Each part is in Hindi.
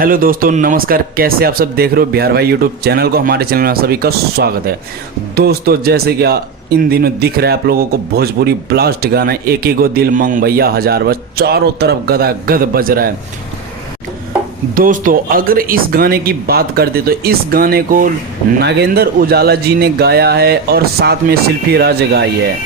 हेलो दोस्तों, नमस्कार। कैसे आप सब देख रहे हो बिहार भाई यूट्यूब चैनल को। हमारे चैनल में सभी का स्वागत है। दोस्तों, जैसे कि इन दिनों दिख रहा है आप लोगों को भोजपुरी ब्लास्ट गाना एक एक गो दिल मंग भैया हजार बस चारों तरफ गदा गद बज रहा है। दोस्तों, अगर इस गाने की बात करते तो इस गाने को नागेंद्र उजाला जी ने गाया है और साथ में शिल्पी राज गाई है।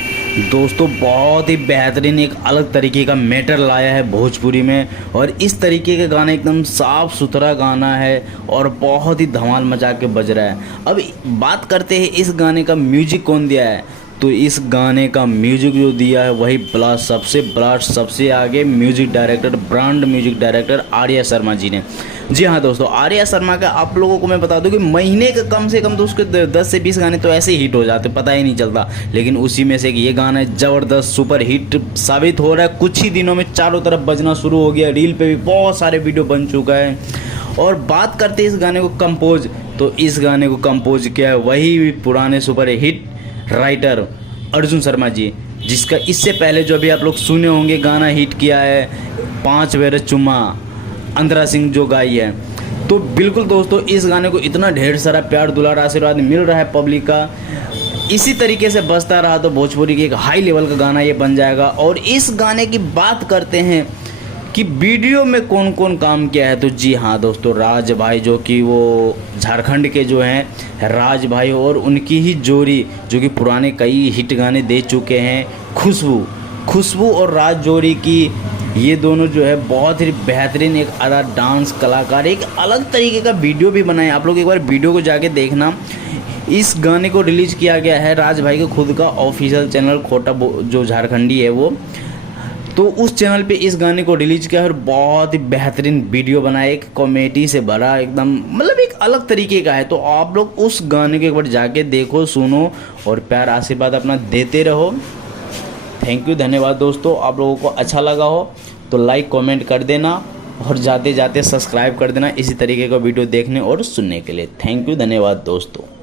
दोस्तों, बहुत ही बेहतरीन एक अलग तरीके का मैटर लाया है भोजपुरी में, और इस तरीके का गाना एकदम साफ सुथरा गाना है और बहुत ही धमाल मचा के बज रहा है। अब बात करते हैं इस गाने का म्यूजिक कौन दिया है, तो इस गाने का म्यूजिक जो दिया है वही ब्लास्ट सबसे आगे music director, brand music director Arya Sharma ji ने। जी हाँ दोस्तों, आर्या शर्मा का आप लोगों को मैं बता दूं कि महीने का कम से कम तो उसके 10 से 20 गाने तो ऐसे ही हिट हो जाते, पता ही नहीं चलता। लेकिन उसी में से ये गाना ज़बरदस्त सुपर हिट साबित हो रहा है। कुछ ही दिनों में चारों तरफ बजना शुरू हो गया, रील पे भी बहुत सारे वीडियो बन चुका है। और बात करते हैं इस गाने को कंपोज, तो इस गाने को कंपोज किया है वही पुराने super hit writer Arjun Sharma ji, जिसका इससे पहले जो अभी आप लोग सुने होंगे गाना हिट किया है 5 बेर चुम्मा, अंतरा सिंह जो गाई है। तो बिल्कुल दोस्तों, इस गाने को इतना ढेर सारा प्यार दुलार आशीर्वाद मिल रहा है पब्लिक का। इसी तरीके से बजता रहा तो भोजपुरी की एक हाई लेवल का गाना ये बन जाएगा। और इस गाने की बात करते हैं कि वीडियो में कौन कौन काम किया है, तो जी हाँ दोस्तों, राज भाई जो कि वो झारखंड के जो हैं राज भाई, और उनकी ही जोड़ी जो कि पुराने कई हिट गाने दे चुके हैं, खुशबू और राज जोड़ी की ये दोनों जो है बहुत ही बेहतरीन एक अदा डांस कलाकार, एक अलग तरीके का वीडियो भी बनाए। आप लोग एक बार वीडियो को जाके देखना। इस गाने को रिलीज किया गया है राज भाई का खुद का ऑफिशियल चैनल खोटा जो झारखंडी है वो, तो उस चैनल पे इस गाने को रिलीज किया है और बहुत ही बेहतरीन वीडियो बनाया, एक कॉमेडी से भरा एकदम, मतलब एक अलग तरीके का है। तो आप लोग उस गाने को एक बार जाके देखो, सुनो और प्यार आशीर्वाद अपना देते रहो। थैंक यू, धन्यवाद दोस्तों। आप लोगों को अच्छा लगा हो तो लाइक कमेंट कर देना और जाते जाते सब्सक्राइब कर देना इसी तरीके का वीडियो देखने और सुनने के लिए। थैंक यू, धन्यवाद दोस्तों।